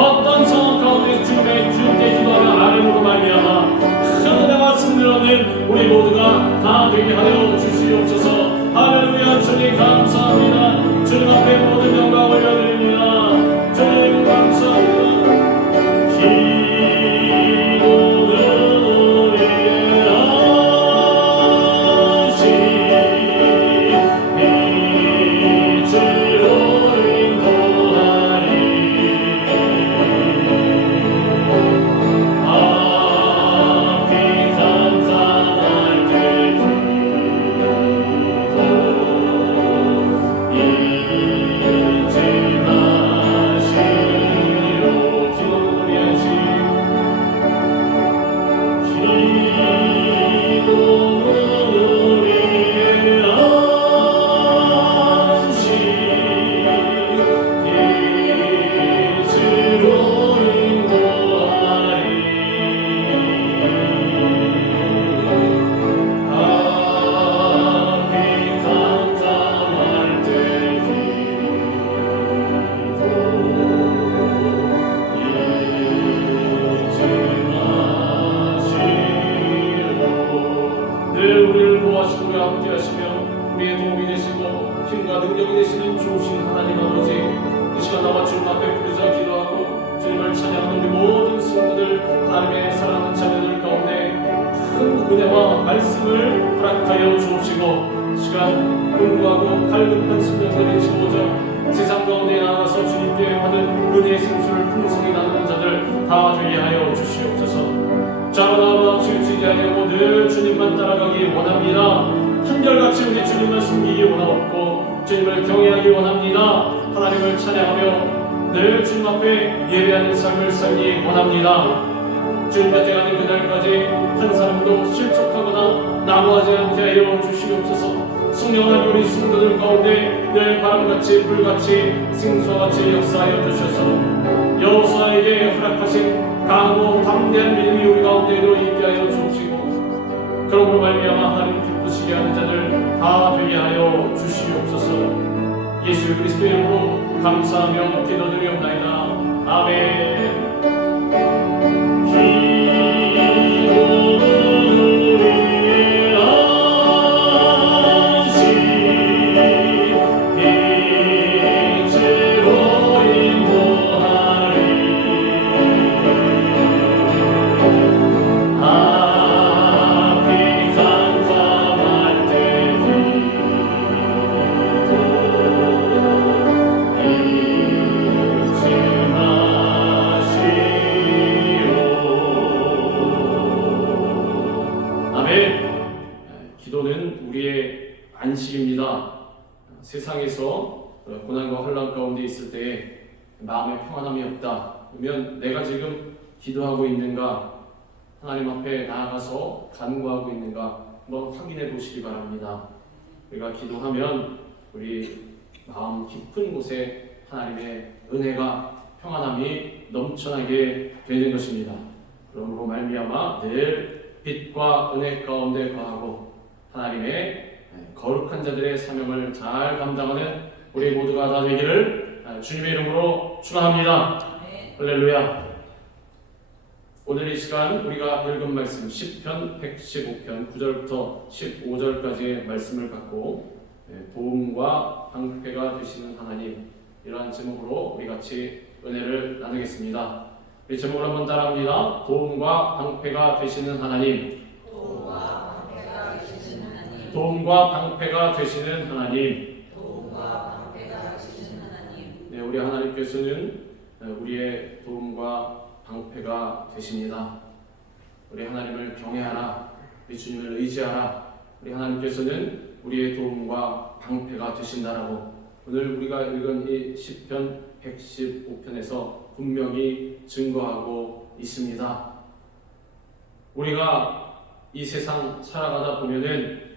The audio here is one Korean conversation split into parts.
어떤 상황 가운데 주님께 기도하며 아뢰므로 말미암아 큰 은혜와 승리를 얻는 우리 모두가 다 되게 하여 주시옵소서. 할렐루야. 주님 감사합니다. 주님 앞에 모든 영광 올려드립니다. 주님 감사합니다. 은혜와 말씀을 허락하여 주옵시고 시간 공부하고 갈급한 심령들을 채워져 세상 가운데 나가서 주님께 받은 은혜의 생수를 풍성히 나누는 자들 다 되게 하여 주시옵소서. 자라나와 치우치지 아니하고 늘 주님만 따라가기 원합니다. 한결같이 우리 주님을 섬기기 원하옵고 주님을 경외하기 원합니다. 하나님을 찬양하며 늘 주님 앞에 예배하는 삶을 살기 원합니다. 주님 곁에 가는 그날까지 한 사람도 실족하거나 낙오하지 않게 하여 주시옵소서. 성령은 우리 성도들 가운데 늘 바람같이 불같이 생수와같이 역사하여 주셔서 여호수아에게 허락하신 강하고 담대한 믿음이 우리 가운데도 있게 하여 주시고 그러므로 말미암아 하나님 기쁘시게 하는 자들 다 되게 하여 주시옵소서. 예수 그리스도의 이름으로 감사하며 기도드리옵나이다. 아멘. 기도는 우리의 안식입니다. 세상에서 고난과 혼란 가운데 있을 때에 마음에 평안함이 없다 그러면 내가 지금 기도하고 있는가, 하나님 앞에 나아가서 간구하고 있는가 한번 확인해 보시기 바랍니다. 우리가 기도하면 우리 마음 깊은 곳에 하나님의 은혜가 평안함이 넘쳐나게 되는 것입니다. 그러므로 말미암아 늘 빛과 은혜 가운데 거하고 하나님의 거룩한 자들의 사명을 잘 감당하는 우리 모두가 다 되기를 주님의 이름으로 축원합니다. 할렐루야. 오늘 이 시간 우리가 읽은 말씀 시편 115편 9절부터 15절까지의 말씀을 갖고 도움과 방패가 되시는 하나님, 이러한 제목으로 우리 같이 은혜를 나누겠습니다. 이 제목을 한번 따라합니다. 도움과 방패가 되시는 하나님. 도움과 방패가 되시는 하나님. 네, 우리 하나님께서는 우리의 도움과 방패가 되십니다. 우리 하나님을 경외하라. 우리 주님을 의지하라. 우리 하나님께서는 우리의 도움과 방패가 되신다라고 오늘 우리가 읽은 이 시편 115편에서 분명히 증거하고 있습니다. 우리가 이 세상 살아가다 보면은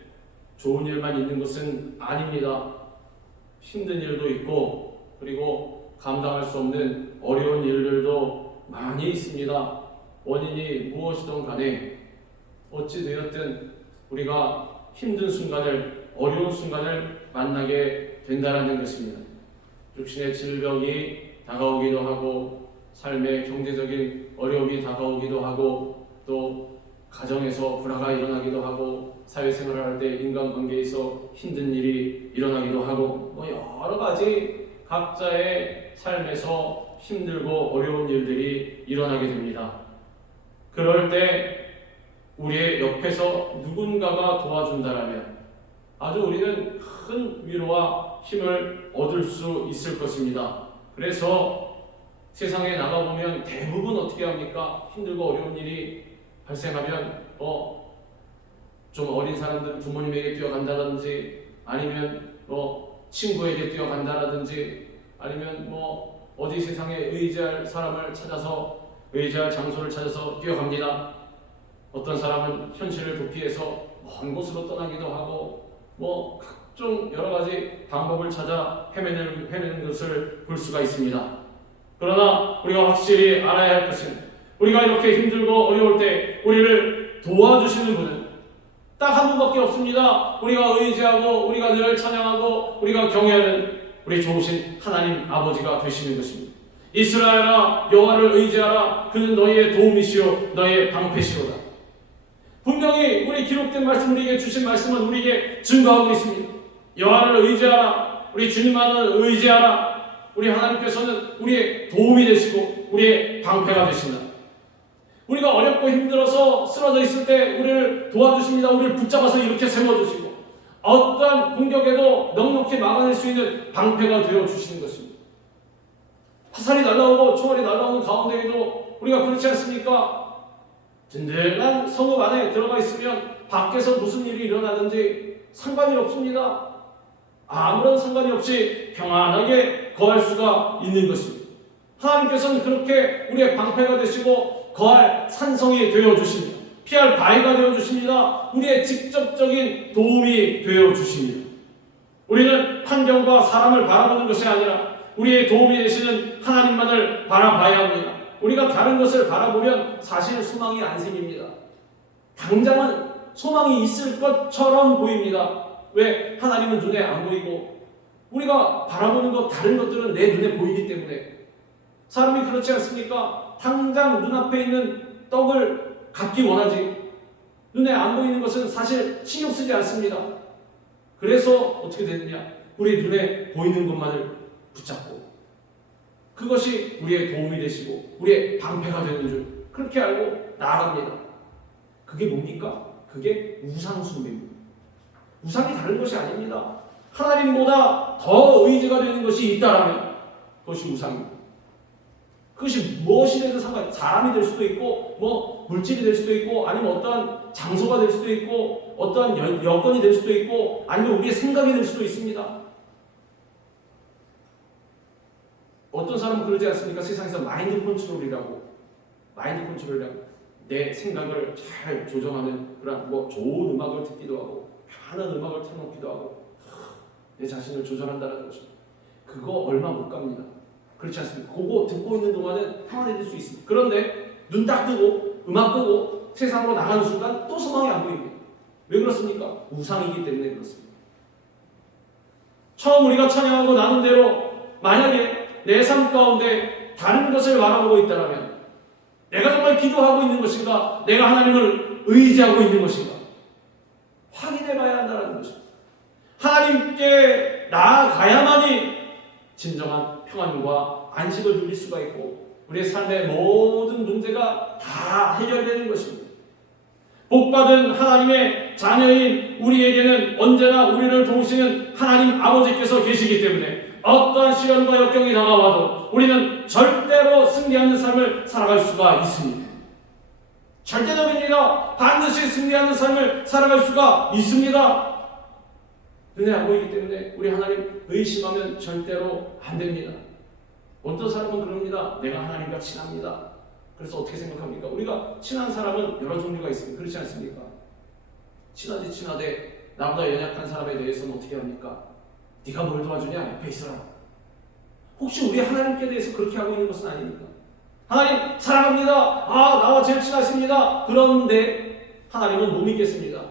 좋은 일만 있는 것은 아닙니다. 힘든 일도 있고 그리고 감당할 수 없는 어려운 일들도 많이 있습니다. 원인이 무엇이든 간에 어찌 되었든 우리가 힘든 순간을, 어려운 순간을 만나게 된다는 것입니다. 육신의 질병이 다가오기도 하고 삶의 경제적인 어려움이 다가오기도 하고 또 가정에서 불화가 일어나기도 하고 사회생활을 할 때 인간관계에서 힘든 일이 일어나기도 하고 여러 가지 각자의 삶에서 힘들고 어려운 일들이 일어나게 됩니다. 그럴 때 우리의 옆에서 누군가가 도와준다라면 아주 우리는 큰 위로와 힘을 얻을 수 있을 것입니다. 그래서 세상에 나가보면 대부분 어떻게 합니까? 힘들고 어려운 일이 발생하면 좀 어린 사람들은 부모님에게 뛰어간다든지 아니면 친구에게 뛰어간다든지 아니면 어디 세상에 의지할 사람을 찾아서 의지할 장소를 찾아서 뛰어갑니다. 어떤 사람은 현실을 도피해서 먼 곳으로 떠나기도 하고 각종 여러 가지 방법을 찾아 헤매는 것을 볼 수가 있습니다. 그러나 우리가 확실히 알아야 할 것은 우리가 이렇게 힘들고 어려울 때 우리를 도와주시는 분은 딱 한 분밖에 없습니다. 우리가 의지하고 우리가 늘 찬양하고 우리가 경외하는 우리 좋으신 하나님 아버지가 되시는 것입니다. 이스라엘아 여호와를 의지하라. 그는 너희의 도움이시요 너희의 방패시로다. 분명히 우리 기록된 말씀 우리에게 주신 말씀은 우리에게 증거하고 있습니다. 여호와를 의지하라. 우리 주님만을 의지하라. 우리 하나님께서는 우리의 도움이 되시고 우리의 방패가 되신다. 우리가 어렵고 힘들어서 쓰러져 있을 때 우리를 도와주십니다. 우리를 붙잡아서 이렇게 세워주시고 어떠한 공격에도 넉넉히 막아낼 수 있는 방패가 되어주시는 것입니다. 화살이 날아오고 총알이 날아오는 가운데에도 우리가 그렇지 않습니까? 든든한 성읍 안에 들어가 있으면 밖에서 무슨 일이 일어나든지 상관이 없습니다. 아무런 상관이 없이 평안하게 거할 수가 있는 것입니다. 하나님께서는 그렇게 우리의 방패가 되시고 거할 산성이 되어주십니다. 피할 바위가 되어주십니다. 우리의 직접적인 도움이 되어주십니다. 우리는 환경과 사람을 바라보는 것이 아니라 우리의 도움이 되시는 하나님만을 바라봐야 합니다. 우리가 다른 것을 바라보면 사실 소망이 안 생깁니다. 당장은 소망이 있을 것처럼 보입니다. 왜? 하나님은 눈에 안 보이고 우리가 바라보는 것 다른 것들은 내 눈에 보이기 때문에. 사람이 그렇지 않습니까? 당장 눈앞에 있는 떡을 갖기 원하지 눈에 안 보이는 것은 사실 신경 쓰지 않습니다. 그래서 어떻게 되느냐? 우리 눈에 보이는 것만을 붙잡고 그것이 우리의 도움이 되시고 우리의 방패가 되는 줄 그렇게 알고 나아갑니다. 그게 뭡니까? 그게 우상숭배입니다. 우상이 다른 것이 아닙니다. 하나님보다 더 의지가 되는 것이 있다라면 그것이 우상입니다. 그것이 무엇이 되든 상관없어요. 사람이 될 수도 있고 물질이 될 수도 있고 아니면 어떠한 장소가 될 수도 있고 어떠한 여건이 될 수도 있고 아니면 우리의 생각이 될 수도 있습니다. 어떤 사람은 그러지 않습니까? 세상에서 마인드 컨트롤이라고 내 생각을 잘 조정하는 그런 좋은 음악을 듣기도 하고 편한 음악을 틀어놓기도 하고 내 자신을 조절한다는 것입니다. 그거 얼마 못 갑니다. 그렇지 않습니까? 그거 듣고 있는 동안은 평안해질 수 있습니다. 그런데 눈 딱 뜨고 음악 끄고 세상으로 나가는 순간 또 소망이 안 보입니다. 왜 그렇습니까? 우상이기 때문에 그렇습니다. 처음 우리가 찬양하고 나눈 대로 만약에 내 삶 가운데 다른 것을 바라보고 있다면 내가 정말 기도하고 있는 것인가? 내가 하나님을 의지하고 있는 것인가? 확인해 봐야 한다는 것입니다. 하나님께 나아가야만이 진정한 평안과 안식을 누릴 수가 있고 우리의 삶의 모든 문제가 다 해결되는 것입니다. 복받은 하나님의 자녀인 우리에게는 언제나 우리를 도우시는 하나님 아버지께서 계시기 때문에 어떠한 시련과 역경이 다가와도 우리는 절대로 승리하는 삶을 살아갈 수가 있습니다. 절대적입니다. 반드시 승리하는 삶을 살아갈 수가 있습니다. 눈에 안 보이기 때문에 우리 하나님 의심하면 절대로 안 됩니다. 어떤 사람은 그럽니다. 내가 하나님과 친합니다. 그래서 어떻게 생각합니까? 우리가 친한 사람은 여러 종류가 있습니다. 그렇지 않습니까? 친하되 나보다 연약한 사람에 대해서는 어떻게 합니까? 네가 뭘 도와주냐? 옆에 있어라. 혹시 우리 하나님께 대해서 그렇게 하고 있는 것은 아닙니까? 하나님 사랑합니다. 나와 제일 친하십니다. 그런데 하나님은 못 믿겠습니다.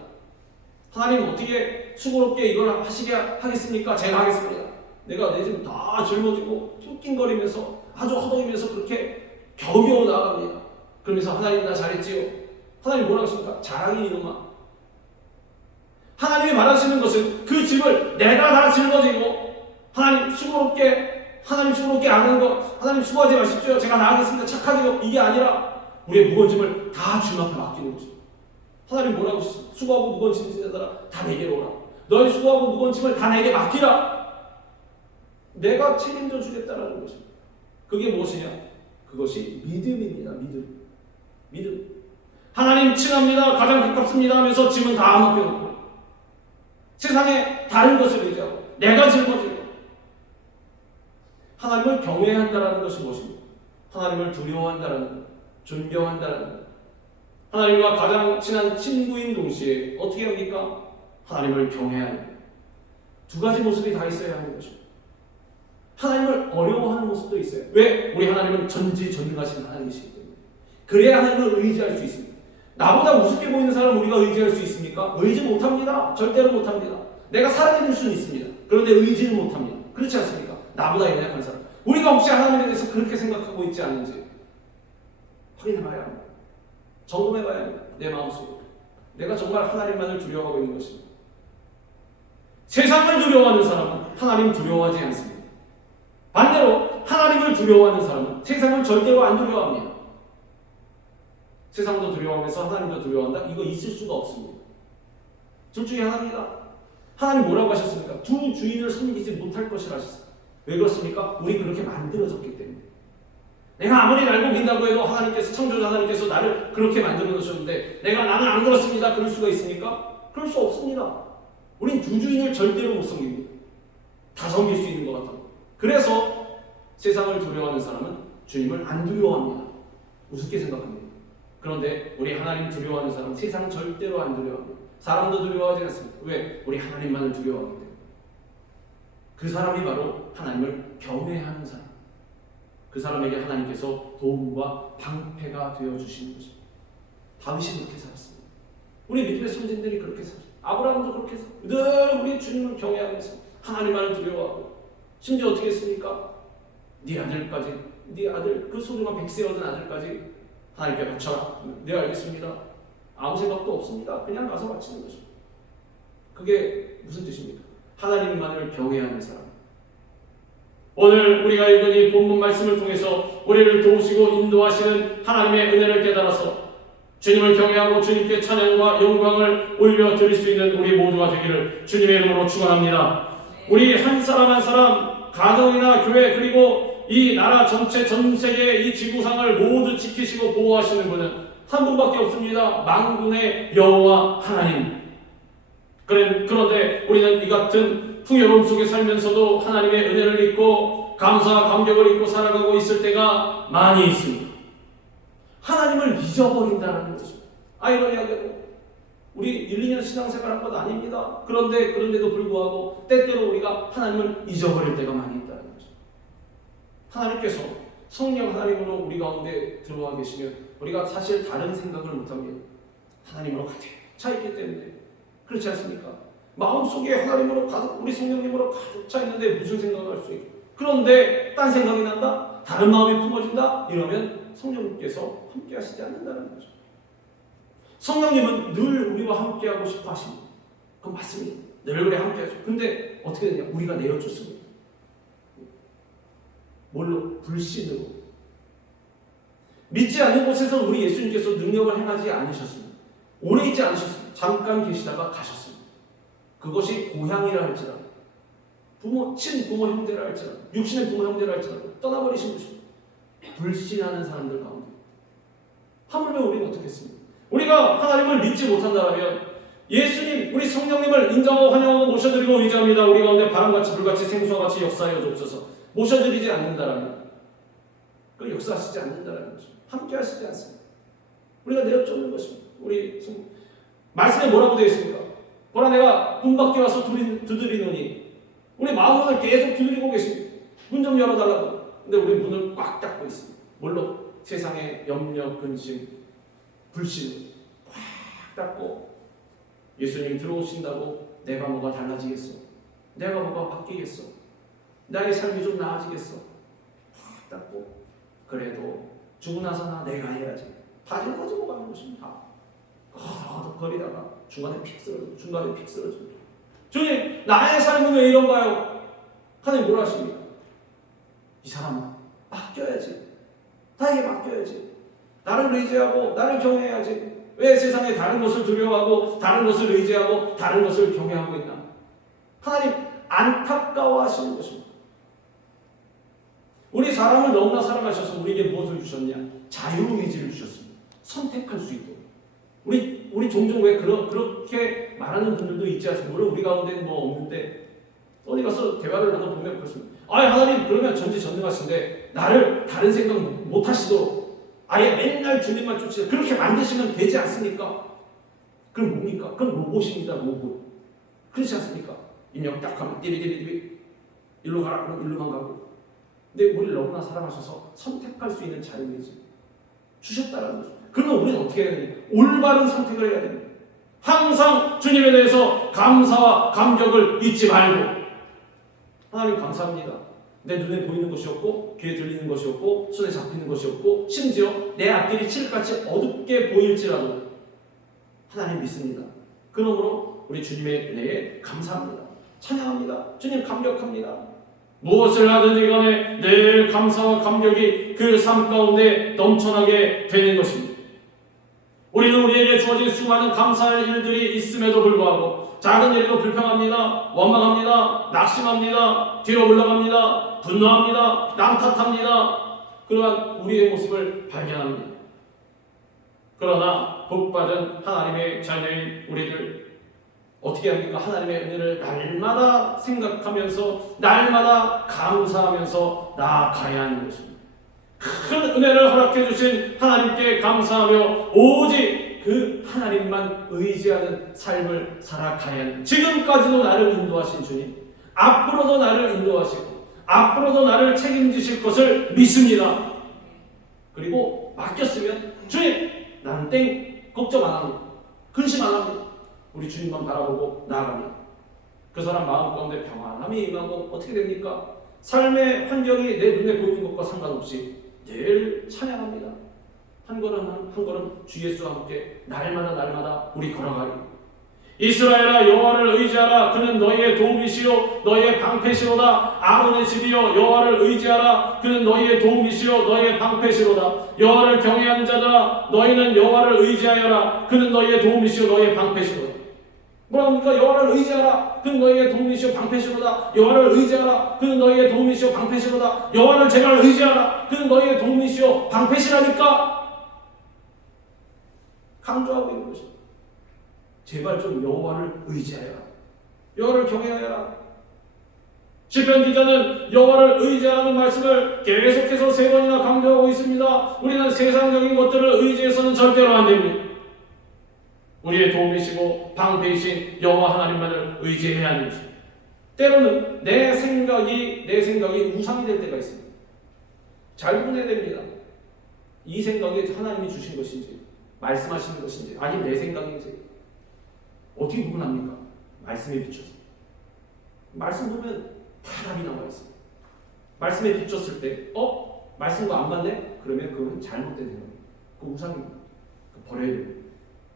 하나님 어떻게 수고롭게 이걸 하시게 하겠습니까? 제가 하겠습니다. 내가 내 집 다 젊어지고 낑낑거리면서 아주 허덕이면서 그렇게 겨우겨우 나아갑니다. 그러면서 하나님 나 잘했지요. 하나님 뭐라고 하십니까? 자랑이 이놈아. 하나님이 말하시는 것은 그 집을 내가 다 짊어지고 하나님 수고롭게 아는 것, 하나님 수고하지 마십시오. 제가 다 하겠습니다. 착하게요. 이게 아니라 우리의 무거운 짐을 다 주님 앞에 맡기는 것입니다. 하나님 뭐라고 하셨습니까? 수고하고 무거운 짐 지는 자들아 다 내게로 오라. 너희 수고하고 무거운 짐을 다 내게 맡기라. 내가 책임져 주겠다라는 것입니다. 그게 무엇이냐? 그것이 믿음입니다. 믿음. 하나님 친합니다. 가장 가깝습니다 하면서 짐은 다 맡겨놓고 세상에 다른 것을 의지하고 내가 짊어지고 하나님을 경외한다라는 것이 무엇입니까? 하나님을 두려워한다라는 것, 존경한다라는 것. 하나님과 가장 친한 친구인 동시에 어떻게 합니까? 하나님을 경외하는 것. 두 가지 모습이 다 있어야 하는 것입니다. 하나님을 어려워하는 모습도 있어요. 왜? 우리 하나님은 전지전능하신 하나님이시기 때문에. 그래야 하나님을 의지할 수 있습니다. 나보다 우습게 보이는 사람 우리가 의지할 수 있습니까? 의지 못합니다. 절대로 못합니다. 내가 살아있는 수는 있습니다. 그런데 의지는 못합니다. 그렇지 않습니까? 나보다 연약한 사람. 우리가 혹시 하나님에 대해서 그렇게 생각하고 있지 않은지 확인해봐야 합니다. 점검해봐야 합니다. 내 마음속에 내가 정말 하나님만을 두려워하고 있는 것입니다. 세상을 두려워하는 사람은 하나님 두려워하지 않습니다. 반대로 하나님을 두려워하는 사람은 세상을 절대로 안 두려워합니다. 세상도 두려워하면서 하나님도 두려워한다? 이거 있을 수가 없습니다. 둘 중에 하나입니다. 하나님 뭐라고 하셨습니까? 두 주인을 섬기지 못할 것이라 하셨습니다. 왜 그렇습니까? 우리 그렇게 만들어졌기 때문에. 내가 아무리 날 먹인다고 해도 하나님께서, 창조자 하나님께서 나를 그렇게 만들어 놓으셨는데 나는 안 그렇습니다. 그럴 수가 있습니까? 그럴 수 없습니다. 우린 두 주인을 절대로 못 섬깁니다. 다 섬길 수 있는 것 같다고. 그래서 세상을 두려워하는 사람은 주님을 안 두려워합니다. 우습게 생각합니다. 그런데 우리 하나님 두려워하는 사람은 세상 절대로 안 두려워합니다. 사람도 두려워하지 않습니다. 왜? 우리 하나님만을 두려워하기 때문에. 그 사람이 바로 하나님을 경외하는 사람. 그 사람에게 하나님께서 도움과 방패가 되어주시는 것입니다. 다윗이 그렇게 살았습니다. 우리 믿음의 선진들이 그렇게 살았습니다. 아브라함도 그렇게 살았습니다. 늘 우리 주님을 경외하면서 하나님만을 두려워하고 심지어 어떻게 했습니까? 네 아들 그 소중한 100세 얻은 아들까지 하나님께 바쳐라. 네 알겠습니다. 아무 생각도 없습니다. 그냥 가서 바치는 것입니다. 그게 무슨 뜻입니까? 하나님만을 경외하는 사람. 오늘 우리가 읽은 이 본문 말씀을 통해서 우리를 도우시고 인도하시는 하나님의 은혜를 깨달아서 주님을 경외하고 주님께 찬양과 영광을 올려드릴 수 있는 우리 모두가 되기를 주님의 이름으로 축원합니다. 우리 한 사람 한 사람, 가정이나 교회, 그리고 이 나라 전체, 전 세계 이 지구상을 모두 지키시고 보호하시는 분은 한 분밖에 없습니다. 만군의 여호와 하나님. 그런데 우리는 이 같은 풍요로움 속에 살면서도 하나님의 은혜를 잊고 감사와 감격을 잊고 살아가고 있을 때가 많이 있습니다. 하나님을 잊어버린다는 것입니다. 아이러니하게도 우리 1, 2년 신앙생활 한 것 아닙니다. 그런데도 불구하고 때때로 우리가 하나님을 잊어버릴 때가 많이 있다는 것입니다. 하나님께서 성령 하나님으로 우리 가운데 들어와 계시면 우리가 사실 다른 생각을 못합니다. 하나님으로 가득 차 있기 때문에. 그렇지 않습니까? 마음속에 하나님으로 가득, 우리 성령님으로 가득 차 있는데 무슨 생각을 할 수 있고, 그런데 딴 생각이 난다? 다른 마음이 품어진다? 이러면 성령님께서 함께 하시지 않는다는 거죠. 성령님은 늘 우리와 함께 하고 싶어 하십니다. 그건 맞습니다. 늘 우리 함께 하죠. 근데 어떻게 되냐? 우리가 내어줬습니다. 뭘로? 불신으로. 믿지 않는 곳에서 우리 예수님께서 능력을 행하지 않으셨습니다. 오래 있지 않으셨습니다. 잠깐 계시다가 가셨습니다. 그것이 고향이라 할지라도, 친부모 형제라 할지라도, 육신의 부모 형제라 할지라도 떠나버리신 것입니다. 불신하는 사람들 가운데 하물며 우리는 어떻게 했습니까? 우리가 하나님을 믿지 못한다면 예수님, 우리 성령님을 인정하고 환영하고 모셔드리고 의지합니다. 우리 가운데 바람같이 불같이 생수와 같이 역사하여 주옵소서. 모셔드리지 않는다라면, 그 역사하시지 않는다라는 것입니다. 함께 하시지 않습니다. 우리가 내어쫓는 것입니다. 우리 말씀에 뭐라고 되어 있습니까? 보라 내가 문 밖에 와서 두드리노니. 우리 마음문을 계속 두드리고 계십니다. 문 좀 열어달라고. 근데 우리 문을 꽉 닫고 있습니다. 물론 세상의 염려, 근심, 불신 꽉 닫고 예수님 들어오신다고 내가 뭐가 달라지겠어? 내가 뭐가 바뀌겠어? 나의 삶이 좀 나아지겠어? 꽉 닫고 그래도 주고 나서나 내가 해야지. 다 짊어지고 가는 것입니다. 허덕거리다가 중간에 픽 쓰러져. 주님, 나의 삶은 왜 이런가요? 하나님 뭐라 하십니까? 이 사람 맡겨야지. 나에게 맡겨야지. 나를 의지하고 나를 경외해야지. 왜 세상에 다른 것을 두려워하고 다른 것을 의지하고 다른 것을 경외하고 있나? 하나님 안타까워하시는 것입니다. 우리 사람을 너무나 사랑하셔서 우리에게 무엇을 주셨냐? 자유의지를 주셨습니다. 선택할 수 있도록. 우리 종종 왜 그렇게 말하는 분들도 있지 않습니까? 물론 우리 가운데는 뭐 없는데 어디 가서 대화를 나눠보면 그렇습니다. 하나님 그러면 전지전능하신데 나를 다른 생각 못 하시도록 아예 맨날 주님만 쫓으시고 그렇게 만드시면 되지 않습니까? 그럼 뭡니까? 그럼 로봇입니다. 로봇. 그렇지 않습니까? 입력 딱 하면 띠리띠리띠리 일로 가라 그럼 일로만 가고. 근데 우리를 너무나 사랑하셔서 선택할 수 있는 자유의지 주셨다는 거죠. 그러면 우리는 어떻게 해야 되냐? 올바른 선택을 해야 됩니다. 항상 주님에 대해서 감사와 감격을 잊지 말고 하나님 감사합니다. 내 눈에 보이는 것이 없고 귀에 들리는 것이 없고 손에 잡히는 것이 없고 심지어 내 앞길이 칠흑같이 어둡게 보일지라도 하나님 믿습니다. 그러므로 우리 주님의 은혜에 감사합니다. 찬양합니다. 주님 감격합니다. 무엇을 하든지 간에 늘 감사와 감격이 그 삶 가운데 넘쳐나게 되는 것입니다. 우리는 우리에게 주어진 수많은 감사할 일들이 있음에도 불구하고 작은 일도 불평합니다. 원망합니다. 낙심합니다. 뒤로 물러갑니다. 분노합니다. 낭탓합니다. 그러한 우리의 모습을 발견합니다. 그러나 복받은 하나님의 자녀인 우리들 어떻게 합니까? 하나님의 은혜를 날마다 생각하면서 날마다 감사하면서 나아가야 하는 것입니다. 큰 은혜를 허락해 주신 하나님께 감사하며 오직 그 하나님만 의지하는 삶을 살아가야 하는, 지금까지도 나를 인도하신 주님, 앞으로도 나를 인도하시고 앞으로도 나를 책임지실 것을 믿습니다. 그리고 맡겼으면 주님 나는 걱정 안 합니다. 근심 안 합니다. 우리 주님만 바라보고 나아갑니다. 그 사람 마음 가운데 평안함이 임하고 어떻게 됩니까? 삶의 환경이 내 눈에 보이는 것과 상관없이 늘 찬양합니다. 한 걸음 한 걸음 주 예수와 함께 날마다 우리 걸어가리. 이스라엘아 여호와를 의지하라. 그는 너희의 도움이시요 너희의 방패시로다. 아론의 집이여 여호와를 의지하라. 그는 너희의 도움이시요 너희의 방패시로다. 여호와를 경외하는 자들아 너희는 여호와를 의지하여라. 그는 너희의 도움이시요 너희의 방패시로다. 뭐랍니까? 여호와를 의지하라. 그는 너희의 도움이시오 방패시로다. 여호와를 의지하라. 그는 너희의 도움이시오 방패시로다. 여호와를 제발 의지하라. 그는 너희의 도움이시오 방패시라니까. 강조하고 있는 것입니다. 제발 좀 여호와를 의지하여라. 여호와를 경외하여라. 시편 기자는 여호와를 의지하라는 말씀을 계속해서 3번이나 강조하고 있습니다. 우리는 세상적인 것들을 의지해서는 절대로 안 됩니다. 우리의 도움이시고 방패이신 여호와 하나님만을 의지해야 하는 것입니다. 때로는 내 생각이 우상이 될 때가 있습니다. 잘 구분해야 됩니다. 이 생각이 하나님이 주신 것인지 말씀하시는 것인지 아니면 내 생각인지 어떻게 구분합니까? 말씀에 비춰서. 말씀 보면 다 답이 나와 있습니다. 말씀에 비췄을 때 말씀과 안 맞네? 그러면 그건 잘못된 생각입니다. 그 우상입니다. 버려야 됩니다.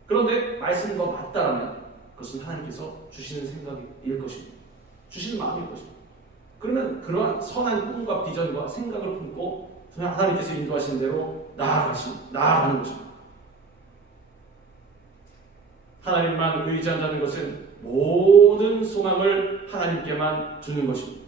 그런데 말씀과 맞다라면 그것은 하나님께서 주시는 생각일 것입니다. 주시는 마음일 것입니다. 그러면 그러한 선한 꿈과 비전과 생각을 품고 하나님께서 인도하시는 대로 나아가는 것입니다. 하나님만 의지한다는 것은 모든 소망을 하나님께만 주는 것입니다.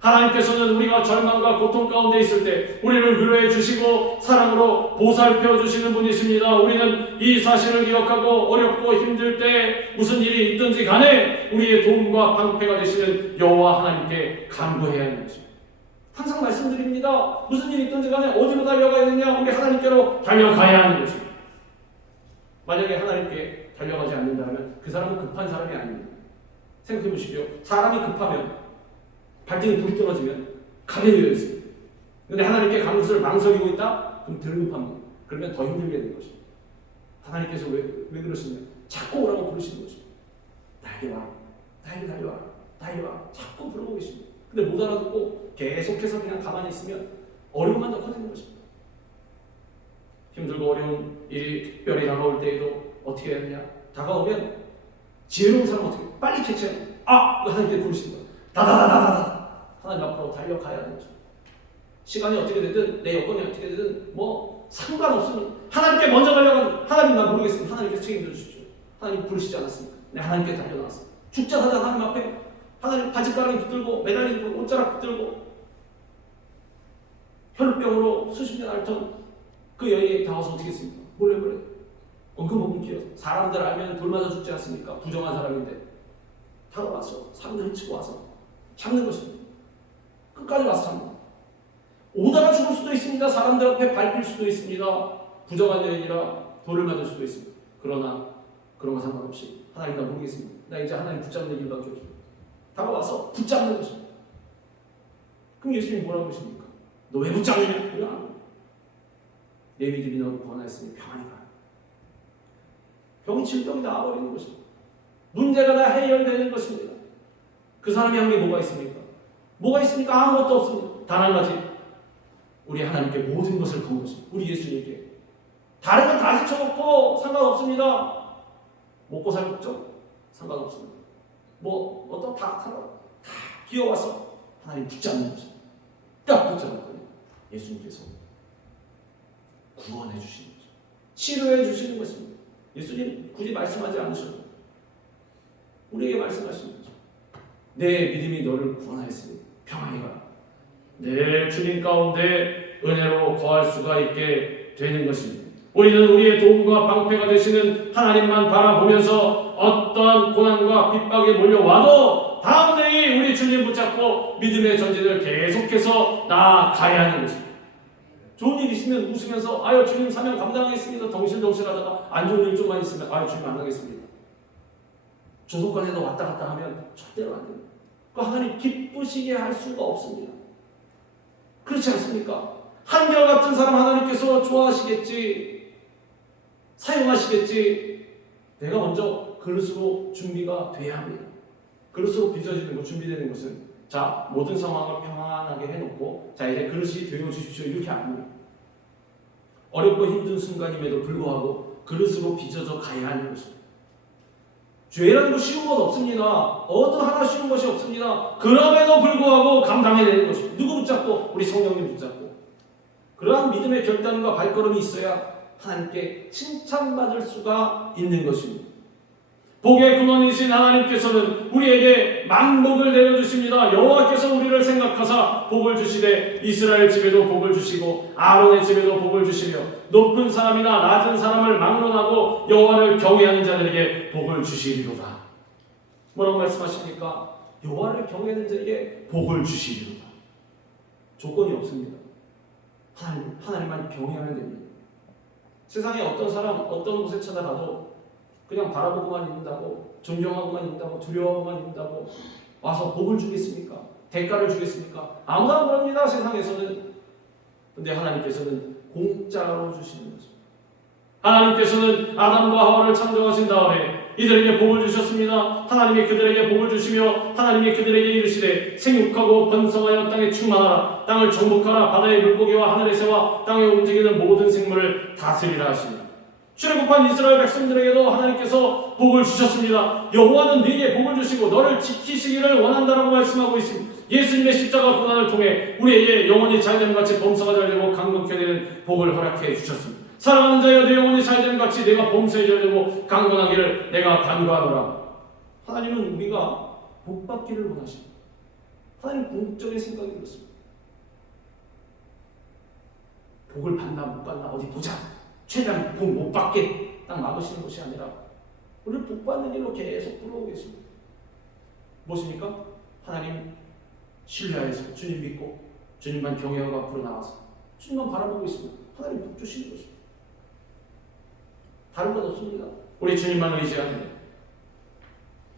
하나님께서는 우리가 절망과 고통 가운데 있을 때 우리를 위로해 주시고 사랑으로 보살펴 주시는 분이십니다. 우리는 이 사실을 기억하고 어렵고 힘들 때 무슨 일이 있든지 간에 우리의 도움과 방패가 되시는 여호와 하나님께 간구해야 하는 것입니다. 항상 말씀드립니다. 무슨 일이 있든지 간에 어디로 달려가야 되냐? 우리 하나님께로 달려가야 하는 것입니다. 만약에 하나님께 달려가지 않는다면 그 사람은 급한 사람이 아닙니다. 생각해 보십시오. 사람이 급하면 발등에 불이 떨어지면 가게 되어 있습니다. 그런데 하나님께 가는 것을 망설이고 있다? 그럼 덜 급합니다. 그러면 더 힘들게 될 것입니다. 하나님께서 왜 그러시냐면 자꾸 오라고 부르시는 것입니다. 나에게 와, 나에게 달려와, 나에게 와, 자꾸 부르고 계십니다. 근데 못 알아듣고 계속해서 그냥 가만히 있으면 어려움만 더 커지는 것입니다. 힘들고 어려운 일이 특별히 다가올 때에도 어떻게 해야 하느냐? 다가오면 지혜로운 사람 어떻게 빨리 캐치해야 돼. 하나님께 부르신다. 다다다다다다 하나님 앞으로 달려가야 하는 거죠. 시간이 어떻게 되든 내 여건이 어떻게 되든 뭐 상관없습니다. 하나님께 먼저 달려간 하나님 난 모르겠습니다. 하나님께서 책임져 주십시오. 하나님 부르시지 않았습니까? 네, 하나님께 달려나왔습니다. 죽자 사자 하나님 앞에 하나님 바짓가랑이 붙들고 매달린 옷자락 붙들고 혈병으로 수십 년 앓던 그 여인이 다가와서 어떻게 했습니까? 몰래 엉금엉금 기어서 사람들 알면 돌 맞아 죽지 않습니까? 부정한 사람인데 다가와서 사람들을 치고 와서 잡는 것입니다. 끝까지 와서 잡는 것. 오다가 죽을 수도 있습니다. 사람들 앞에 밟힐 수도 있습니다. 부정한 여인이라 돌을 맞을 수도 있습니다. 그러나 그런 거 상관없이 하나님 나 모르겠습니다. 나 이제 하나님 붙잡는 일밖에 없습니다. 다가와서 붙잡는 것입니다. 그럼 예수님이 뭐라고 하십니까? 너 왜 붙잡느냐? 그냥 내 믿음이 너를 구원하였으니 평안히 가라. 병이 질병이 나아버리는 것입니다. 문제가 다 해결되는 것입니다. 그 사람이 한 게 뭐가 있습니까? 뭐가 있습니까? 아무것도 없습니다. 단 한 가지, 우리 하나님께 모든 것을 건 것입니다. 우리 예수님께 다른 건 다 제쳐놓고 상관없습니다. 먹고 살 걱정 상관없습니다. 뭐 어떤 다 기어와서 하나님 붙잡는 것입니다. 딱 붙잡았더니 예수님께서 구원해 주시는 거죠. 치료해 주시는 것입니다. 예수님 굳이 말씀하지 않으셔도 우리에게 말씀하시는 거죠. 내 믿음이 너를 구원하였으니 평안히 가라. 내 주님 가운데 은혜로 거할 수가 있게 되는 것입니다. 우리는 우리의 도움과 방패가 되시는 하나님만 바라보면서 어떠한 고난과 핍박에 몰려와도 담대히 우리 주님 붙잡고 믿음의 전진을 계속해서 나아가야 하는 것입니다. 좋은 일 있으면 웃으면서 아유 주님 사명 감당하겠습니다. 덩실덩실하다가 안 좋은 일 좀만 있으면 아유 주님 안 하겠습니다. 조속간에도 왔다 갔다 하면 절대로 안 됩니다. 그 하나님 기쁘시게 할 수가 없습니다. 그렇지 않습니까? 한결같은 사람 하나님께서 좋아하시겠지, 사용하시겠지. 내가 먼저 그릇으로 준비가 돼야 합니다. 그릇으로 빚어지는 것, 준비되는 것은 자 모든 상황을 평안하게 해놓고 자 이제 그릇이 되어 주십시오 이렇게 안 합니다. 어렵고 힘든 순간임에도 불구하고 그릇으로 빚어져 가야 하는 것입니다. 죄라는 거 쉬운 것 없습니다. 어느 하나 쉬운 것이 없습니다. 그럼에도 불구하고 감당해내는 것입니다. 누구 붙잡고? 우리 성령님 붙잡고. 그러한 믿음의 결단과 발걸음이 있어야 하나님께 칭찬받을 수가 있는 것입니다. 복의 근원이신 하나님께서는 우리에게 만복을 내려주십니다. 여호와께서 우리를 생각하사 복을 주시되 이스라엘 집에도 복을 주시고 아론의 집에도 복을 주시며 높은 사람이나 낮은 사람을 막론하고 여호와를 경외하는 자들에게 복을 주시리로다. 뭐라고 말씀하십니까? 여호와를 경외하는 자에게 복을 주시리로다. 조건이 없습니다. 하나님만 경외하면 됩니다. 세상에 어떤 사람 어떤 곳에 찾아가도 그냥 바라보고만 있는다고, 존경하고만 있는다고, 두려워하고만 있는다고 와서 복을 주겠습니까? 대가를 주겠습니까? 아무도 안 그럽니다. 세상에서는. 근데 하나님께서는 공짜로 주시는 거죠. 하나님께서는 아담과 하와를 창조하신 다음에 이들에게 복을 주셨습니다. 하나님이 그들에게 복을 주시며 하나님이 그들에게 이르시되 생육하고 번성하여 땅에 충만하라. 땅을 정복하라. 바다의 물고기와 하늘의 새와 땅에 움직이는 모든 생물을 다스리라 하시니 출애굽한 이스라엘 백성들에게도 하나님께서 복을 주셨습니다. 여호와는 네게 복을 주시고 너를 지키시기를 원한다라고 말씀하고 있습니다. 예수님의 십자가 고난을 통해 우리에게 영혼이 잘됨 같이 범사가 잘되고 강건케 되는 복을 허락해 주셨습니다. 사랑하는 자여 내 영혼이 잘됨 같이 내가 범사에 잘되고 강건하기를 내가 간구하노라. 하나님은 우리가 복 받기를 원하십니다. 하나님 궁극적인 생각이 그렇습니다. 복을 받나 못 받나 어디 보자. 최대한 복 못 받게 딱 막으시는 것이 아니라 우리를 복 받는 일로 계속 끌어오고 계십니다. 무엇입니까? 하나님 신뢰하여서 주님 믿고 주님만 경외하고 앞으로 나와서 주님만 바라보고 있습니다. 하나님 복 주시는 것입니다. 다른 건 없습니다. 우리 주님만 의지하는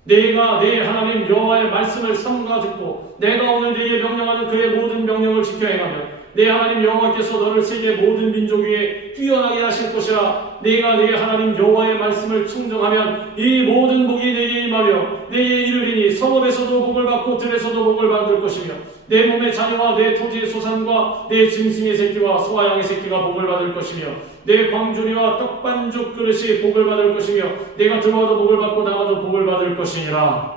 내가 내 하나님 여호와의 말씀을 삼가 듣고 내가 오늘 네게 명령하는 그의 모든 명령을 지켜 행하며 내 하나님 여호와께서 너를 세계 모든 민족 위에 뛰어나게 하실 것이라. 내가 내 하나님 여호와의 말씀을 청정하면 이 모든 복이 내게 임하며 내게 이르리니 성읍에서도 복을 받고 들에서도 복을 받을 것이며 내 몸의 자녀와 내 토지의 소산과 내 짐승의 새끼와 소와 양의 새끼가 복을 받을 것이며 내 광주리와 떡반죽 그릇이 복을 받을 것이며 내가 들어와도 복을 받고 나가도 복을 받을 것이니라.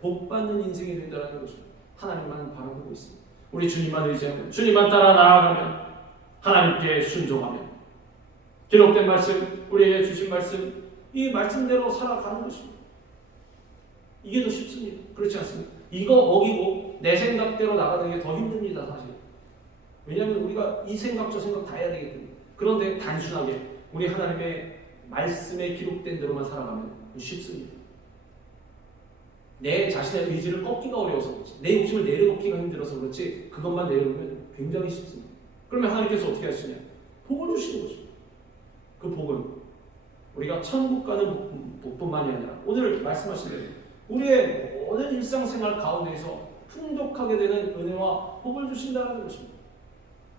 복 받는 인생이 된다는 것입니다. 하나님만 바라보고 있습니다. 우리 주님만 의지하면, 주님만 따라 나아가면, 하나님께 순종하면 기록된 말씀, 우리에게 주신 말씀, 이 말씀대로 살아가는 것입니다. 이게 더 쉽습니다. 그렇지 않습니까? 이거 어기고 내 생각대로 나가는 게 더 힘듭니다, 사실. 왜냐하면 우리가 이 생각 저 생각 다 해야 되기 때문에. 그런데 단순하게 우리 하나님의 말씀에 기록된 대로만 살아가면 쉽습니다. 내 자신의 의지를 꺾기가 어려워서 그렇지, 내 욕심을 내려놓기가 힘들어서 그렇지, 그것만 내려놓으면 굉장히 쉽습니다. 그러면 하나님께서 어떻게 하시냐? 복을 주시는 거죠. 그 복은 우리가 천국 가는 복뿐만이 아니라 오늘 말씀하신 대로 우리의 모든 일상생활 가운데에서 풍족하게 되는 은혜와 복을 주신다는 것입니다.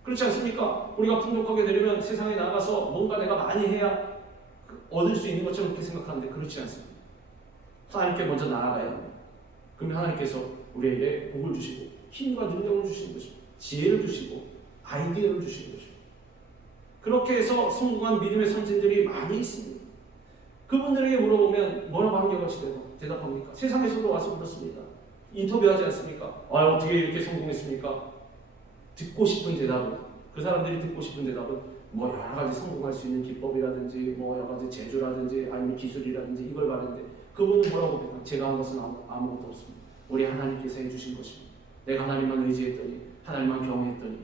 그렇지 않습니까? 우리가 풍족하게 되려면 세상에 나가서 뭔가 내가 많이 해야 얻을 수 있는 것처럼 그렇게 생각하는데 그렇지 않습니다. 하나님께 먼저 나아가야 합니다. 그러면 하나님께서 우리에게 복을 주시고 힘과 능력을 주시는 것입니다. 지혜를 주시고 아이디어를 주시는 것입니다. 그렇게 해서 성공한 믿음의 선진들이 많이 있습니다. 그분들에게 물어보면 뭐라고 한결같이 대답합니까? 세상에서도 와서 그렇습니다. 인터뷰하지 않습니까? 어떻게 이렇게 성공했습니까? 듣고 싶은 대답은, 그 사람들이 듣고 싶은 대답은 뭐 여러 가지 성공할 수 있는 기법이라든지 뭐 여러 가지 재주라든지 아니면 기술이라든지 이걸 말하는데 그분은 뭐라고 해요? 제가 한 것은 아무것도 없습니다. 우리 하나님께서 해주신 것입니다. 내가 하나님만 의지했더니, 하나님만 경외했더니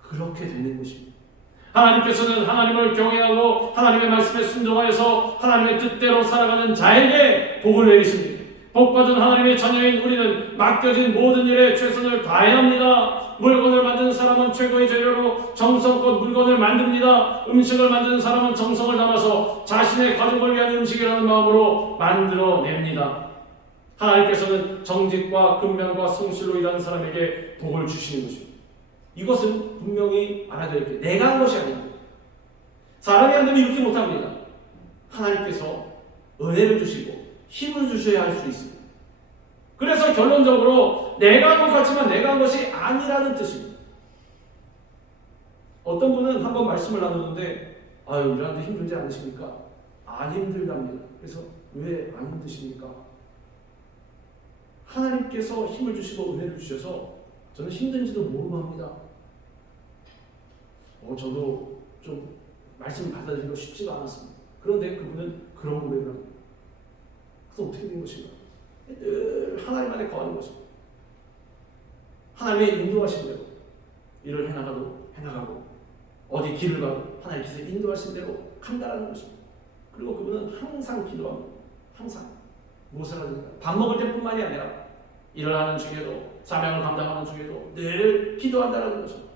그렇게 되는 것입니다. 하나님께서는 하나님을 경외하고 하나님의 말씀에 순종하여서 하나님의 뜻대로 살아가는 자에게 복을 내리십니다. 복받은 하나님의 자녀인 우리는 맡겨진 모든 일에 최선을 다해야 합니다. 물건을 만드는 사람은 최고의 재료로 정성껏 물건을 만듭니다. 음식을 만드는 사람은 정성을 담아서 자신의 가족을 위한 음식이라는 마음으로 만들어냅니다. 하나님께서는 정직과 근면과 성실로 일하는 사람에게 복을 주시는 것입니다. 이것은 분명히 알아야 될 게 내가 한 것이 아닙니다. 사람이 안 되면 이렇게 못합니다. 하나님께서 은혜를 주시고 힘을 주셔야 할 수 있습니다. 그래서 결론적으로 내가 한 것 같지만 내가 한 것이 아니라는 뜻입니다. 어떤 분은 한번 말씀을 나누는데 일하는데 힘들지 않으십니까? 안 힘들답니다. 그래서 왜 안 힘드십니까? 하나님께서 힘을 주시고 은혜를 주셔서 저는 힘든지도 모르고 합니다. 저도 좀 말씀을 받아들이기가 쉽지가 않았습니다. 그런데 그분은 그런 고백을 합니다. 그래서 어떻게 된 것인가? 늘 하나님 안에 거하는 것입니다. 하나님의 인도하신 대로 일을 해나가고 어디 길을 가도 하나님께서 인도하신 대로 간다라는 것입니다. 그리고 그분은 항상 기도합니다. 항상 무엇을 하든지 밥 먹을 때뿐만이 아니라 일을 하는 중에도 사명을 감당하는 중에도 늘 기도한다라는 것입니다.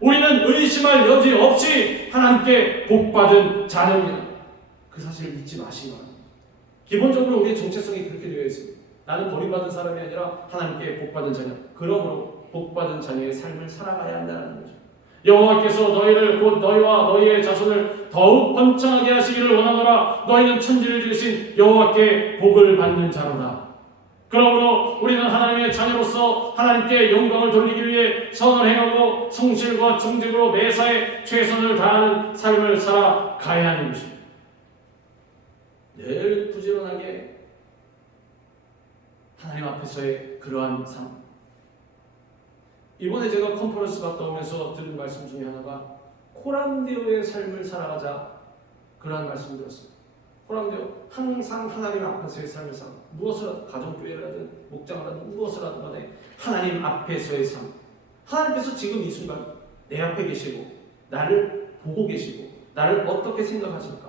우리는 의심할 여지 없이 하나님께 복받은 자녀입니다. 그 사실을 잊지 마시기 바랍니다. 기본적으로 우리의 정체성이 그렇게 되어 있습니다. 나는 버림받은 사람이 아니라 하나님께 복받은 자녀. 그러므로 복받은 자녀의 삶을 살아가야 한다는 거죠. 여호와께서 너희를 곧 너희와 너희의 자손을 더욱 번창하게 하시기를 원하노라. 너희는 천지를 지으신 여호와께 복을 받는 자로다. 그러므로 우리는 하나님의 자녀로서 하나님께 영광을 돌리기 위해 선을 행하고 성실과 정직으로 매사에 최선을 다하는 삶을 살아가야 하는 것입니다. 늘 부지런하게 하나님 앞에서의 그러한 삶. 이번에 제가 컨퍼런스 갔다 오면서 들은 말씀 중에 하나가 코람데오의 삶을 살아가자, 그러한 말씀을 들었습니다. 코람데오, 항상 하나님 앞에서의 삶을 살아. 무엇을 하든, 가정교회를 하든 목장을 하든 무엇을 하든 간에 하나님 앞에서의 삶. 하나님께서 지금 이 순간 내 앞에 계시고 나를 보고 계시고 나를 어떻게 생각하실까,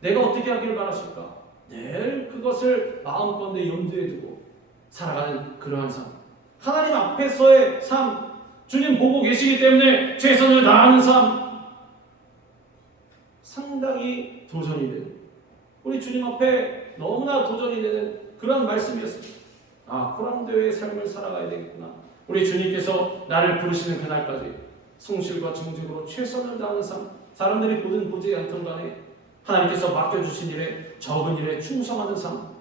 내가 어떻게 하기를 바라실까, 늘 그것을 마음가운데 염두에 두고 살아가는 그러한 삶. 하나님 앞에서의 삶, 주님 보고 계시기 때문에 최선을 다하는 삶, 상당히 도전이 되는, 우리 주님 앞에 너무나 도전이 되는 그런 말씀이었습니다. 코람데오의 삶을 살아가야 되겠구나. 우리 주님께서 나를 부르시는 그날까지 성실과 정직으로 최선을 다하는 삶, 사람들이 보든 보지 않던 간에 하나님께서 맡겨주신 일에, 적은 일에 충성하는 삶,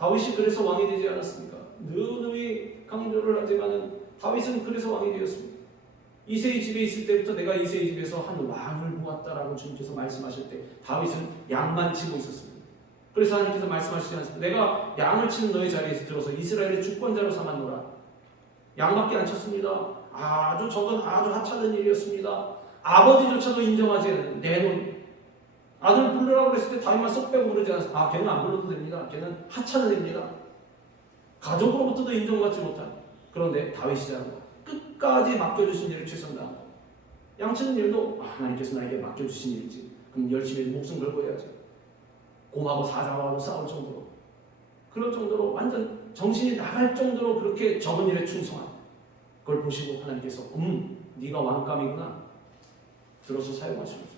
다윗이 그래서 왕이 되지 않았습니까? 느누이 강조를 하지만은 다윗은 그래서 왕이 되었습니다. 이새의 집에 있을 때부터 내가 이새의 집에서 한 왕을 보았다라고 주님께서 말씀하실 때 다윗은 양만 치고 있었습니다. 그래서 하나님께서 말씀하시지 않습니다. 내가 양을 치는 너의 자리에서 들어서 이스라엘의 주권자로 삼았노라. 양밖에 안 쳤습니다. 저건 아주 하찮은 일이었습니다. 아버지조차도 인정하지 않는 내놓은 아들 부르라고 그랬을 때 다윗만 쏙 빼고 그러지 않았습니다. 걔는 안 불러도 됩니다. 걔는 하찮은 일입니다. 가족으로부터도 인정받지 못한. 그런데 다윗이잖아. 끝까지 맡겨주신 일을 최선 다한 거. 양치는 일도 하나님께서 나에게 맡겨주신 일이지. 그럼 열심히 목숨 걸고 해야지. 곰하고 사자하고 싸울 정도로. 그럴 정도로 완전 정신이 나갈 정도로 그렇게 적은 일에 충성한. 그걸 보시고 하나님께서 네가 왕감이구나. 들어서 사용하시는 거죠.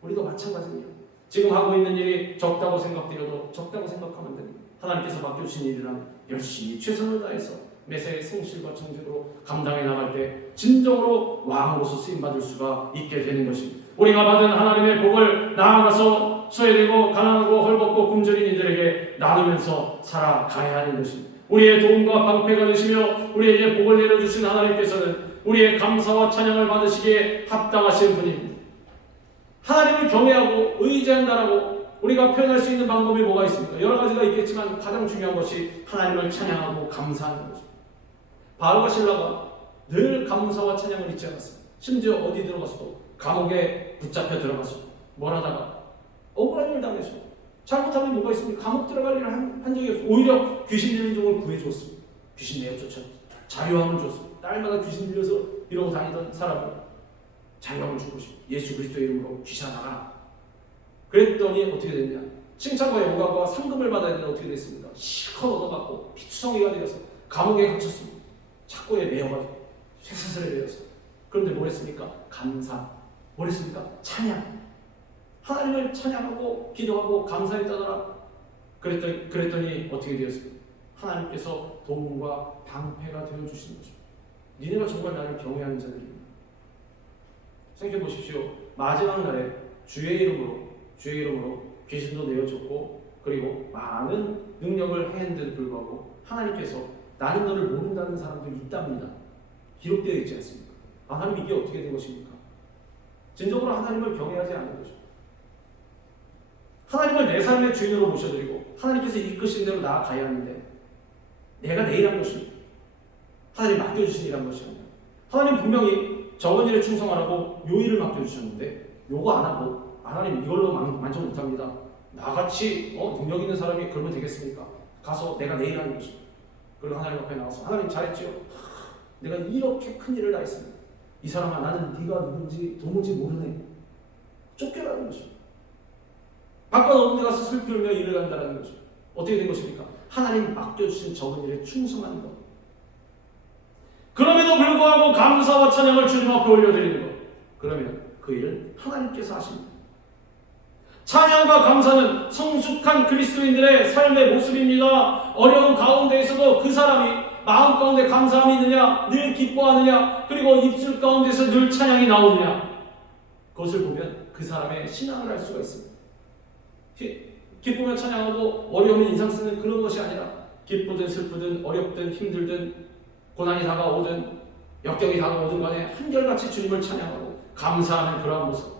우리도 마찬가지입니다. 지금 하고 있는 일이 적다고 생각되어도 적다고 생각하면 됩니다. 하나님께서 맡겨주신 일이란 열심히 최선을 다해서 매사에 성실과 정직으로 감당해 나갈 때 진정으로 왕으로서 쓰임받을 수가 있게 되는 것입니다. 우리가 받은 하나님의 복을 나아가서 소외되고 가난하고 헐벗고 굶주린 이들에게 나누면서 살아가야 하는 것입니다. 우리의 도움과 방패가 되시며 우리에게 복을 내려주신 하나님께서는 우리의 감사와 찬양을 받으시기에 합당하신 분입니다. 하나님을 경외하고 의지한다라고 우리가 표현할 수 있는 방법이 뭐가 있습니까? 여러 가지가 있겠지만 가장 중요한 것이 하나님을 찬양하고 감사하는 것입니다. 바로가 신라가 늘 감사와 찬양을 잊지 않았습니다. 심지어 어디 들어가서도 감옥에 붙잡혀 들어가서 뭘 하다가 억울한 일을 당해서 잘못하면 뭐가 있습니까? 감옥 들어갈 일을 한 적이 없어요. 오히려 귀신 들린 종을 구해줬습니다. 귀신 내어쫓아 자유함을 줬습니다. 딸마다 귀신 들려서 이러고 다니던 사람을 자유함을 주고 싶어요. 예수 그리스도의 이름으로 귀신아 나가라. 그랬더니 어떻게 됐냐? 칭찬과 영광과 상금을 받아야 되는 어떻게 됐습니까? 실컷 얻어갖고 피투성이가 되어서 감옥에 갇혔습니다. 착고에 매여가지고 쇠사슬에 매여서. 그런데 뭘 했습니까? 감사. 뭘 했습니까? 찬양. 하나님을 찬양하고 기도하고 감사했다더라. 그랬더니 어떻게 되었습니까? 하나님께서 도움과 방패가 되어주시는 것입니다. 니네가 정말 나를 경외하는 자들입니다. 생각해 보십시오. 마지막 날에 주의 이름으로 귀신도 내어줬고 그리고 많은 능력을 행했는데도 불구하고 하나님께서 나는 너를 모른다는 사람들이 있답니다. 기록되어 있지 않습니까? 하나님 이게 어떻게 된 것입니까? 진정으로 하나님을 경외하지 않는 것입니다. 하나님을 내 삶의 주인으로 모셔드리고 하나님께서 이끄신 대로 나아가야 하는데 내가 내 일한 것입니다. 하나님 맡겨주신 일한 것입니다. 하나님 분명히 적은 일에 충성하라고 요 일을 맡겨주셨는데 요거 안 하고 하나님 이걸로 만족 못합니다. 나같이 능력 있는 사람이 그러면 되겠습니까? 가서 내가 내 일하는 것입니다. 그리고 하나님 앞에 나와서 하나님 잘했지요? 내가 이렇게 큰 일을 다 했습니다. 이 사람아 나는 네가 누군지 도무지 모르네. 쫓겨나는 것입니다. 바깥 어느 데 가서 슬피 울며 일을 한다는 것입니다. 어떻게 된 것입니까? 하나님 맡겨주신 적은 일에 충성하는 것. 그럼에도 불구하고 감사와 찬양을 주님 앞에 올려드리는 것. 그러면 그 일은 하나님께서 하십니다. 찬양과 감사는 성숙한 그리스도인들의 삶의 모습입니다. 어려운 가운데에서도 그 사람이 마음 가운데 감사함이 있느냐, 늘 기뻐하느냐, 그리고 입술 가운데서 늘 찬양이 나오느냐, 그것을 보면 그 사람의 신앙을 알 수가 있습니다. 기쁘며 찬양하고 어려움에 인상 쓰는 그런 것이 아니라 기쁘든 슬프든 어렵든 힘들든 고난이 다가오든 역경이 다가오든 간에 한결같이 주님을 찬양하고 감사하는 그러한 모습.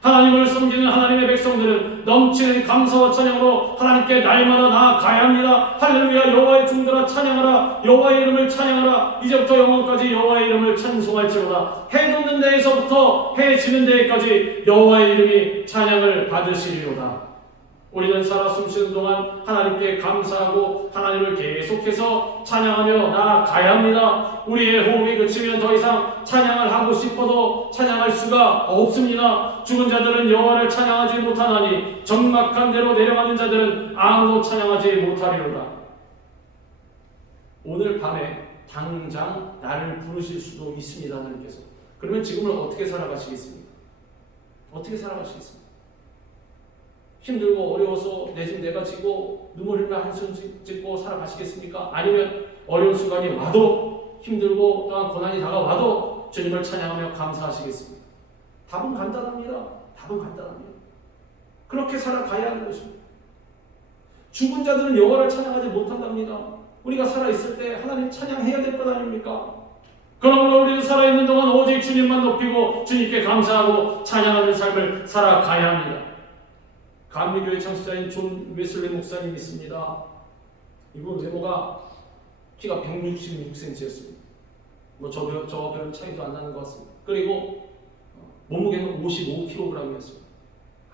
하나님을 섬기는 하나님의 백성들은 넘치는 감사와 찬양으로 하나님께 날마다 나아가야 합니다. 할렐루야. 여호와의 종들아 찬양하라. 여호와의 이름을 찬양하라. 이제부터 영원까지 여호와의 이름을 찬송할지로다. 해 돋는 데에서부터 해 지는 데까지 여호와의 이름이 찬양을 받으시리로다. 우리는 살아 숨쉬는 동안 하나님께 감사하고 하나님을 계속해서 찬양하며 나아가야 합니다. 우리의 호흡이 그치면 더 이상 찬양을 하고 싶어도 찬양할 수가 없습니다. 죽은 자들은 여호와를 찬양하지 못하나니 적막한 데로 내려가는 자들은 아무도 찬양하지 못하리로다. 오늘 밤에 당장 나를 부르실 수도 있습니다. 하나님께서. 그러면 지금을 어떻게 살아가시겠습니까? 어떻게 살아가시겠습니까? 힘들고 어려워서 내 집 내가 지고 눈물 흘리며 한숨 짓고 살아가시겠습니까? 아니면 어려운 순간이 와도 힘들고 또한 고난이 다가와도 주님을 찬양하며 감사하시겠습니까? 답은 간단합니다. 답은 간단합니다. 그렇게 살아가야 하는 것입니다. 죽은 자들은 여호와를 찬양하지 못한답니다. 우리가 살아있을 때 하나님 찬양해야 될 것 아닙니까? 그러므로 우리는 살아있는 동안 오직 주님만 높이고 주님께 감사하고 찬양하는 삶을 살아가야 합니다. 감리교의 창시자인 존 웨슬리 목사님이 있습니다. 이분 외모가 키가 166cm였습니다. 뭐 저와 별 차이도 안 나는 것 같습니다. 그리고 몸무게는 55kg이었습니다.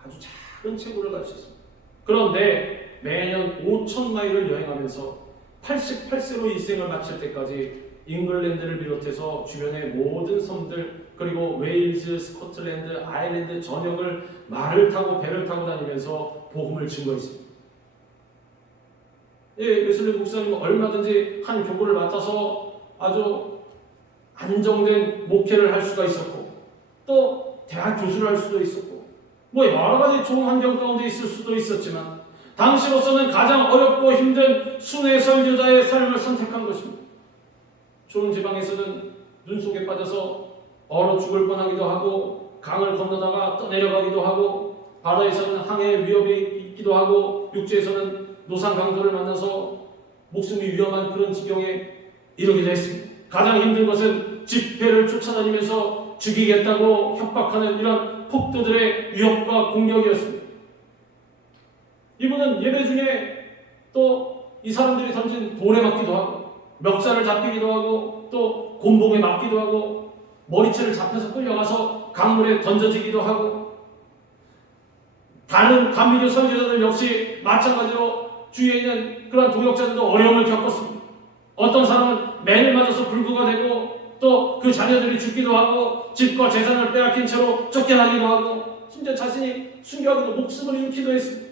아주 작은 체구를 가지셨습니다. 그런데 매년 5,000마일을 여행하면서 88세로 일생을 마칠 때까지 잉글랜드를 비롯해서 주변의 모든 섬들, 그리고 웨일즈, 스코틀랜드, 아일랜드 전역을 말을 타고 배를 타고 다니면서 복음을 증거했습니다. 예, 웨슬리 목사님은 얼마든지 한 교구를 맡아서 아주 안정된 목회를 할 수가 있었고, 또 대학 교수를 할 수도 있었고, 뭐 여러 가지 좋은 환경 가운데 있을 수도 있었지만, 당시로서는 가장 어렵고 힘든 순회 설교자의 삶을 선택한 것입니다. 좋은 지방에서는 눈 속에 빠져서 얼어 죽을 뻔하기도 하고, 강을 건너다가 떠내려가기도 하고, 바다에서는 항해 위협이 있기도 하고, 육지에서는 노상 강도를 만나서 목숨이 위험한 그런 지경에 이르기도 했습니다. 가장 힘든 것은 집회를 쫓아다니면서 죽이겠다고 협박하는 이런 폭도들의 위협과 공격이었습니다. 이분은 예배 중에 또 이 사람들이 던진 돌에 맞기도 하고, 멱살을 잡히기도 하고, 또 곤봉에 맞기도 하고, 머리채를 잡혀서 끌려가서 강물에 던져지기도 하고, 다른 감리교 선지자들 역시 마찬가지로 주위에 있는 그런 동역자들도 어려움을 겪었습니다. 어떤 사람은 맨을 맞아서 불구가 되고, 또 그 자녀들이 죽기도 하고, 집과 재산을 빼앗긴 채로 쫓겨나기도 하고, 심지어 자신이 순교하기도 목숨을 잃기도 했습니다.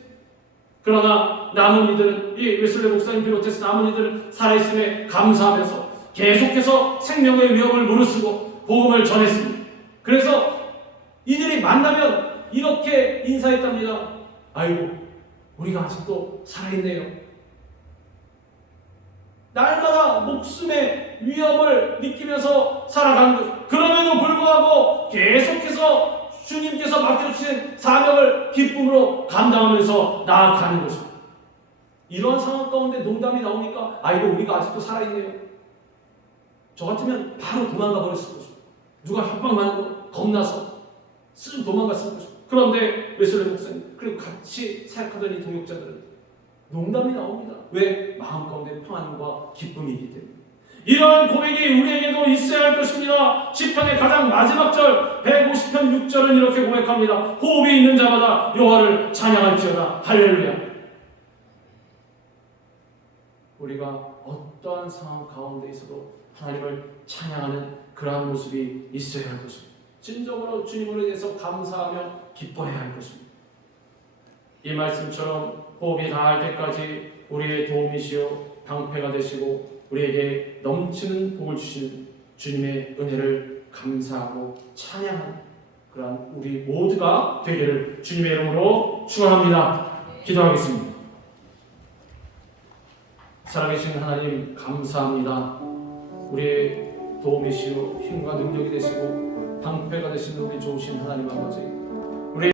그러나 남은 이들은, 이 웨슬리 목사님 비롯해서 남은 이들은 살아있음에 감사하면서 계속해서 생명의 위험을 무릅쓰고 복음을 전했습니다. 그래서 이들이 만나면 이렇게 인사했답니다. 아이고, 우리가 아직도 살아있네요. 날마다 목숨의 위협을 느끼면서 살아가는 것. 그럼에도 불구하고 계속해서 주님께서 맡겨주신 사명을 기쁨으로 감당하면서 나아가는 것입니다. 이러한 상황 가운데 농담이 나오니까 아이고, 우리가 아직도 살아있네요. 저 같으면 바로 도망가 버렸을 것입니다. 누가 협박하는 거 겁나서 쓱 도망갔을 것입니다. 그런데 웨슬리 목사님, 그리고 같이 사역하던 이 동역자들은 농담이 나옵니다. 왜? 마음 가운데 평안과 기쁨이기 때문에. 이러한 고백이 우리에게도 있어야 할 것입니다. 시편의 가장 마지막 절 150편 6절은 이렇게 고백합니다. 호흡이 있는 자마다 여호와를 찬양할지어다. 할렐루야. 우리가 어떠한 상황 가운데 있어도 하나님을 찬양하는 그러한 모습이 있어야 할 것입니다. 진정으로 주님으로 인해서 감사하며 기뻐해야 할 것입니다. 이 말씀처럼 호흡이 다할 때까지 우리의 도움이시요 방패가 되시고 우리에게 넘치는 복을 주시는 주님의 은혜를 감사하고 찬양하는 그러한 우리 모두가 되기를 주님의 이름으로 축원합니다. 기도하겠습니다. 살아계신 하나님 감사합니다. 우리의 도움이시요 힘과 능력이 되시고 방패가 되시는 우리 좋으신 하나님 아버지,